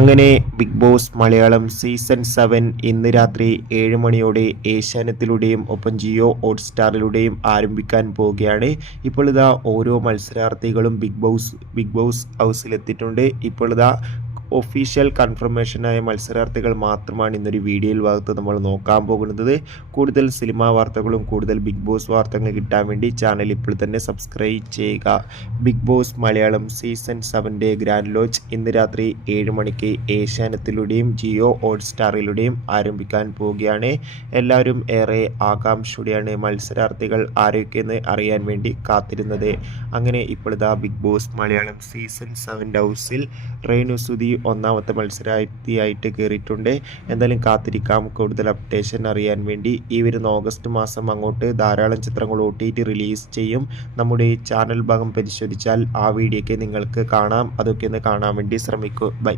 അങ്ങനെ big Boss Malayalam season 7 ഇന്ന് രാത്രി 7 മണിയോടെ ഏഷ്യാനെറ്റിലൂടെയും ഒപ്പം ജിയോ ഹോട്ട്സ്റ്റാറിലൂടെയും ആരംഭിക്കാൻ പോവുകയാണ്. ഇപ്പോൾ ഇതാ ഓരോ മത്സരാർത്ഥികളും ബിഗ് ബോസ് ഹൗസിലെത്തിയിട്ടുണ്ട്. ഇപ്പോൾ ഇതാ ഒഫീഷ്യൽ കൺഫർമേഷനായ മത്സരാർത്ഥികൾ മാത്രമാണ് ഇന്നൊരു വീഡിയോയിൽ ഭാഗത്ത് നമ്മൾ നോക്കാൻ പോകുന്നത്. കൂടുതൽ സിനിമാ വാർത്തകളും കൂടുതൽ ബിഗ് ബോസ് വാർത്തകൾ കിട്ടാൻ വേണ്ടി ചാനൽ ഇപ്പോൾ തന്നെ സബ്സ്ക്രൈബ് ചെയ്യുക. Bigg Boss Malayalam season 7 grand launch ഇന്ന് രാത്രി 7 മണിക്ക് ഏഷ്യാനെറ്റിലൂടെയും ജിയോ ഹോട്ട്സ്റ്റാറിലൂടെയും ആരംഭിക്കാൻ പോവുകയാണ്. എല്ലാവരും ഏറെ ആകാംക്ഷയോടെയാണ് മത്സരാർത്ഥികൾ ആരൊക്കെയെന്ന് അറിയാൻ വേണ്ടി കാത്തിരുന്നത്. അങ്ങനെ ഇപ്പോൾ ഇതാ ബിഗ് ബോസ് മലയാളം സീസൺ 7 ഹൗസിൽ റേണു സുധി ഒന്നാമത്തെ മത്സരാർത്ഥിയായിട്ട് കയറിയിട്ടുണ്ട്. എന്തായാലും കാത്തിരിക്കാം കൂടുതൽ അപ്ഡേഷൻ അറിയാൻ വേണ്ടി. ഈ വരുന്ന ഓഗസ്റ്റ് മാസം അങ്ങോട്ട് ധാരാളം ചിത്രങ്ങൾ OTT റിലീസ് ചെയ്യും. നമ്മുടെ ഈ ചാനൽ ഭാഗം പരിശോധിച്ചാൽ ആ വീഡിയോയ്ക്ക് നിങ്ങൾക്ക് കാണാം. അതൊക്കെ ഒന്ന് കാണാൻ വേണ്ടി ശ്രമിക്കൂ. ബൈ.